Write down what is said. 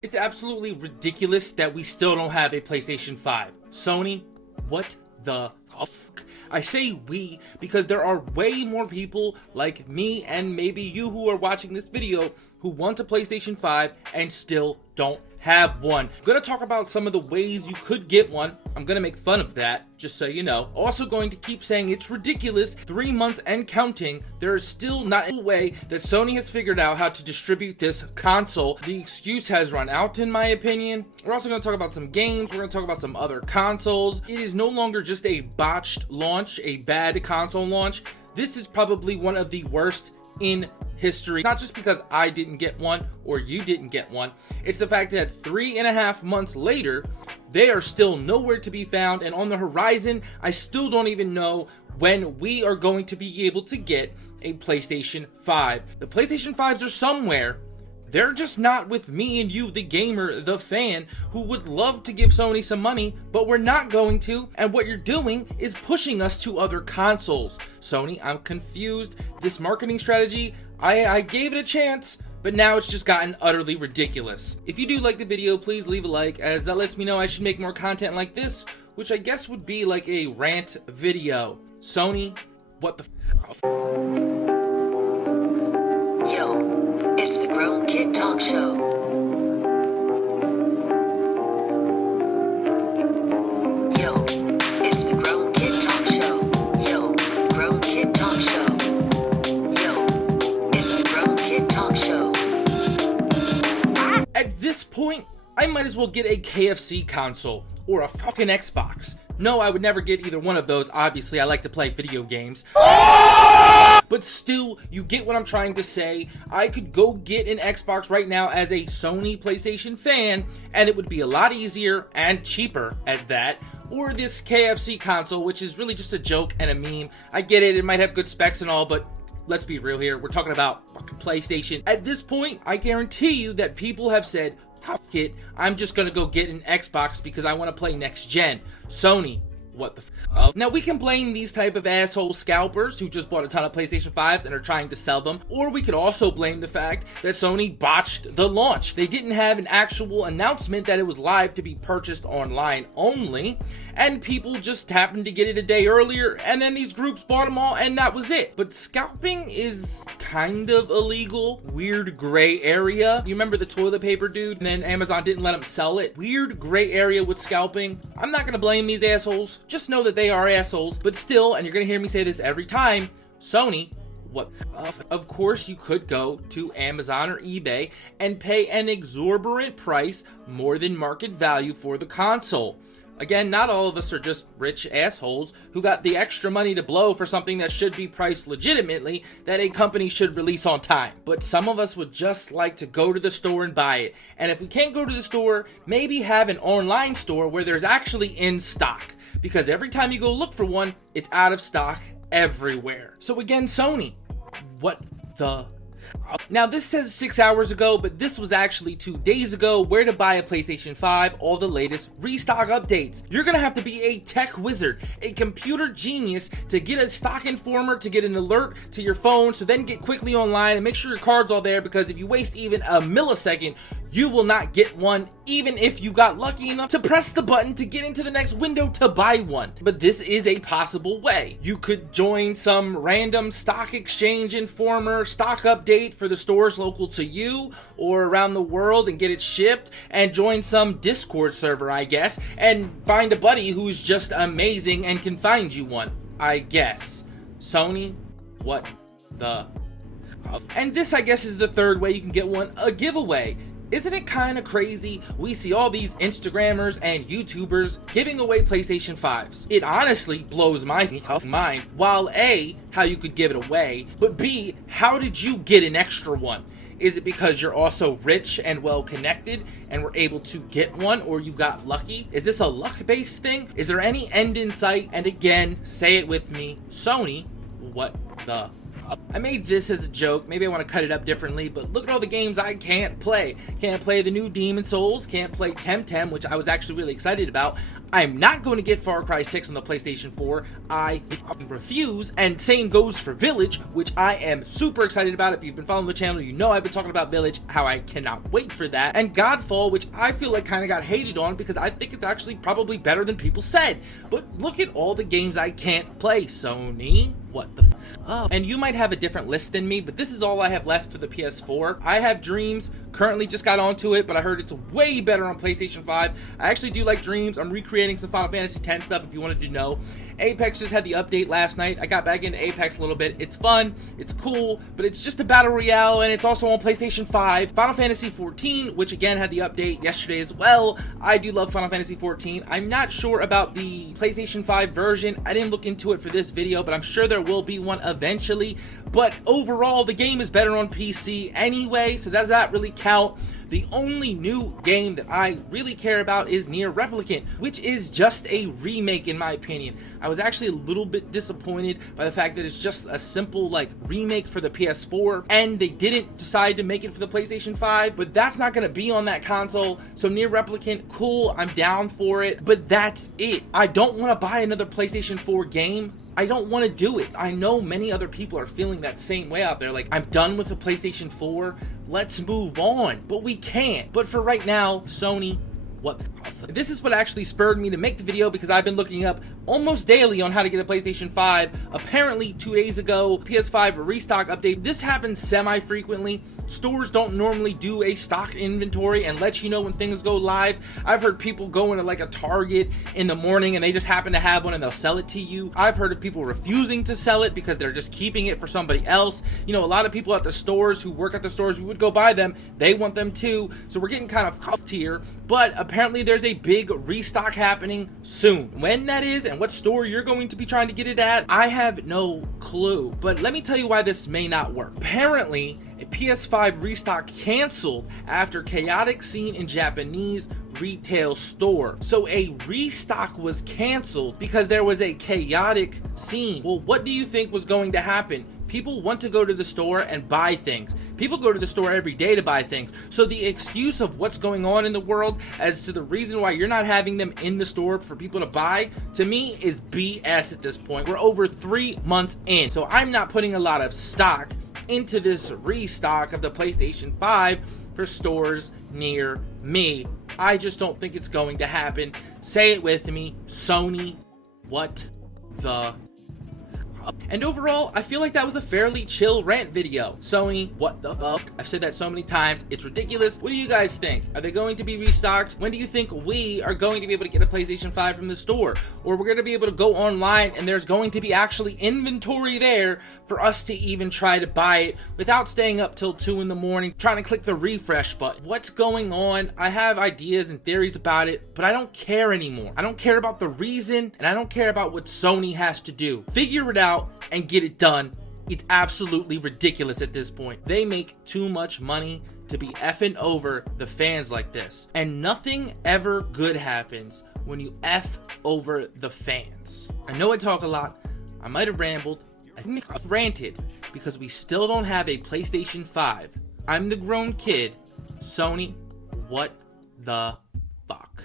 It's absolutely ridiculous that we still don't have a PlayStation 5. Sony, what the fuck? I say we because there are way more people like me and maybe you who are watching this video who want a PlayStation 5 and still don't have one. I'm gonna talk about some of the ways you could get one. I'm gonna make fun of that, just so you know. Also going to keep saying it's ridiculous. 3 months and counting, there is still not a way that Sony has figured out how to distribute this console. The excuse has run out, in my opinion. We're also gonna talk about some games. We're gonna talk about some other consoles. It is no longer just a botched launch, a bad console launch. This is probably one of the worst in history. Not just because I didn't get one or you didn't get one. It's the fact that 3.5 months later, they are still nowhere to be found, and on the horizon, I still don't even know when we are going to be able to get a PlayStation 5. The PlayStation 5s are somewhere. They're just not with me and you, the gamer, the fan, who would love to give Sony some money, but we're not going to, and what you're doing is pushing us to other consoles. Sony, I'm confused. This marketing strategy, I gave it a chance, but now it's just gotten utterly ridiculous. If you do like the video, please leave a like, as that lets me know I should make more content like this, which I guess would be like a rant video. Sony, what the f***? Yo, it's the Grown Kid Talk Show. Yo, it's the Grown Kid Talk Show. Yo, Grown Kid Talk Show. Yo, it's the Grown Kid Talk Show. At this point, I might as well get a KFC console or a fucking Xbox. No, I would never get either one of those. Obviously, I like to play video games. But still, you get what I'm trying to say. I could go get an Xbox right now as a Sony PlayStation fan, and it would be a lot easier and cheaper at that. Or this KFC console, which is really just a joke and a meme. I get it, it might have good specs and all, but let's be real here. We're talking about fucking PlayStation. At this point, I guarantee you that people have said, fuck it, I'm just gonna go get an Xbox because I want to play next gen. Sony, what the f***? Now we can blame these type of asshole scalpers who just bought a ton of PlayStation 5s and are trying to sell them, or we could also blame the fact that Sony botched the launch. They didn't have an actual announcement that it was live to be purchased online only, and people just happened to get it a day earlier, and then these groups bought them all, and that was it. But scalping is kind of illegal. Weird gray area. You remember the toilet paper dude, and then Amazon didn't let him sell it? Weird gray area with scalping. I'm not gonna blame these assholes. Just know that they are assholes, but still, and you're gonna hear me say this every time, Sony, what? Of course, you could go to Amazon or eBay and pay an exorbitant price, more than market value, for the console. Again, not all of us are just rich assholes who got the extra money to blow for something that should be priced legitimately, that a company should release on time. But some of us would just like to go to the store and buy it. And if we can't go to the store, maybe have an online store where there's actually in stock. Because every time you go look for one, it's out of stock everywhere. So again, Sony, what the... Now this says 6 hours ago, but this was actually 2 days ago, where to buy a PlayStation 5, all the latest restock updates. You're gonna have to be a tech wizard, a computer genius to get a stock informer, to get an alert to your phone, so then get quickly online and make sure your card's all there, because if you waste even a millisecond, you will not get one, even if you got lucky enough to press the button to get into the next window to buy one. But this is a possible way. You could join some random stock exchange informer stock update for the stores local to you or around the world and get it shipped, and join some Discord server, I guess, and find a buddy who's just amazing and can find you one, I guess. Sony, what the... And this, I guess, is the third way you can get one, a giveaway. Isn't it kind of crazy? We see all these Instagrammers and YouTubers giving away PlayStation 5s. It honestly blows my mind. While A, how you could give it away, but B, how did you get an extra one? Is it because you're also rich and well connected and were able to get one, or you got lucky? Is this a luck-based thing? Is there any end in sight? And again, say it with me, Sony, what the I made this as a joke, maybe I want to cut it up differently, but look at all the games I can't play. Can't play the new Demon Souls, can't play Temtem, which I was actually really excited about. I'm not going to get Far Cry 6 on the PlayStation 4, I refuse, and same goes for Village, which I am super excited about. If you've been following the channel, you know I've been talking about Village, how I cannot wait for that, and Godfall, which I feel like kind of got hated on because I think it's actually probably better than people said. But look at all the games I can't play, Sony. What the f? And you might have a different list than me, but this is all I have left for the PS4. I have Dreams, currently just got onto it, but I heard it's way better on PlayStation 5. I actually do like Dreams. I'm recreating some Final Fantasy X stuff if you wanted to know. Apex just had the update last night. I got back into Apex a little bit. It's fun, it's cool, but it's just a battle royale, and it's also on PlayStation 5. Final Fantasy 14, which again had the update yesterday as well. I do love Final Fantasy 14. I'm not sure about the PlayStation 5 version. I didn't look into it for this video, but I'm sure there will be one eventually. But overall, the game is better on PC anyway, so does that really count? The only new game that I really care about is Nier Replicant, which is just a remake in my opinion. I was actually a little bit disappointed by the fact that it's just a simple like remake for the PS4 and they didn't decide to make it for the PlayStation 5, but that's not going to be on that console. So Nier Replicant, cool, I'm down for it, but that's it. I don't want to buy another PlayStation 4 game. I don't want to do it. I know many other people are feeling that same way out there. Like, I'm done with the PlayStation 4. Let's move on. But we can't. But for right now, Sony, what the f? This is what actually spurred me to make the video because I've been looking up almost daily on how to get a PlayStation 5. Apparently, 2 days ago, PS5 restock update. This happens semi-frequently. Stores don't normally do a stock inventory and let you know when things go live. I've heard people go into like a Target in the morning and they just happen to have one and they'll sell it to you. I've heard of people refusing to sell it because they're just keeping it for somebody else. You know, a lot of people at the stores who work at the stores, we would go buy them. They want them too. So we're getting kind of cuffed here. But apparently there's a big restock happening soon. When that is and what store you're going to be trying to get it at, I have no clue. But let me tell you why this may not work. Apparently, a PS5 restock canceled after chaotic scene in Japanese retail store. So a restock was canceled because there was a chaotic scene. Well, what do you think was going to happen? People want to go to the store and buy things. People go to the store every day to buy things. So the excuse of what's going on in the world as to the reason why you're not having them in the store for people to buy, to me, is BS at this point. We're over 3 months in. So I'm not putting a lot of stock into this restock of the PlayStation 5 for stores near me. I just don't think it's going to happen. Say it with me, Sony, what the... And overall, I feel like that was a fairly chill rant video. Sony, what the fuck? I've said that so many times, it's ridiculous. What do you guys think? Are they going to be restocked? When do you think we are going to be able to get a PlayStation 5 from the store? Or we're going to be able to go online and there's going to be actually inventory there for us to even try to buy it without staying up till 2 in the morning trying to click the refresh button? What's going on? I have ideas and theories about it, but I don't care anymore. I don't care about the reason and I don't care about what Sony has to do. Figure it out and get it done. It's absolutely ridiculous at this point. They make too much money to be effing over the fans like this. And nothing ever good happens when you F over the fans. I know I talk a lot. I might have rambled. I think I've ranted because we still don't have a PlayStation 5. I'm the grown kid. Sony, what the fuck?